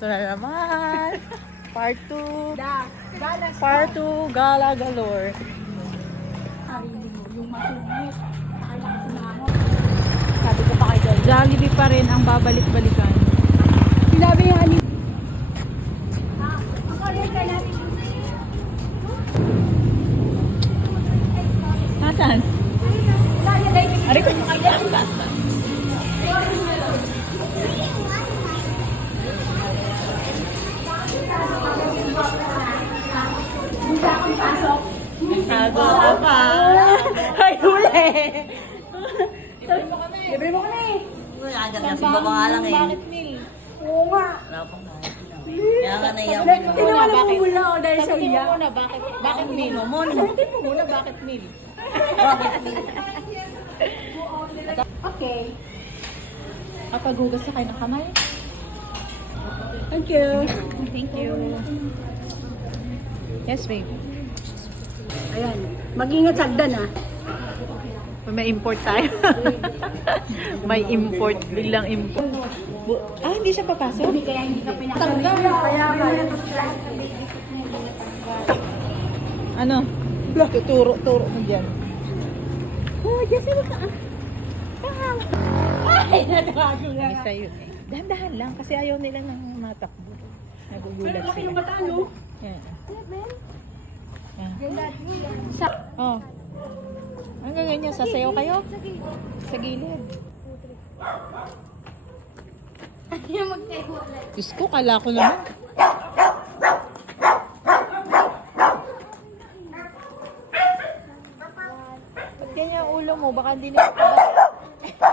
Ito na naman. Part 2. Part 2, Gala Galore. Yung masungit. Kaya sinamot. Sabi ko pa kay Joy, Jollibee pa rin ang babalik-balikan. Sinabi nga ni... Ang order ka natin. Nasaan? Ari ko. Sago ka pa. Ay, huli. Libre mo kami. Kasi baba nga lang eh. Bakit nil? Oo nga. Wala pang kahit na. Kaya nga naiyak Hindi mo alam mo mula ako dahil sa Sagutin iya. mo muna, bakit meal? Sagutin mo muna, bakit meal? Okay. Kapag hugas na kayo ng kamay. Thank you. Thank you. Yes, babe. Ayan. Mag-ingat sagdan ah. May import tayo. May import. Biglang import. Hindi siya papasok? Hindi kaya hindi ka pinakatanggal. Kaya kaya. Ano? Tuturo mo dyan. Oh, Jesse, wag ka ah. Ay, natawago nga. Isa yun eh. Dahan-dahan lang kasi ayaw nila nang matakbo. Nagugulat Laki sila. yung mata, no? Yan. Yan. Oh. Ang gagawin niya, sasayaw kayo? Sa gilid. Diyos ko, kala ko naman. Ba't ganyan ang ulo mo? Baka hindi na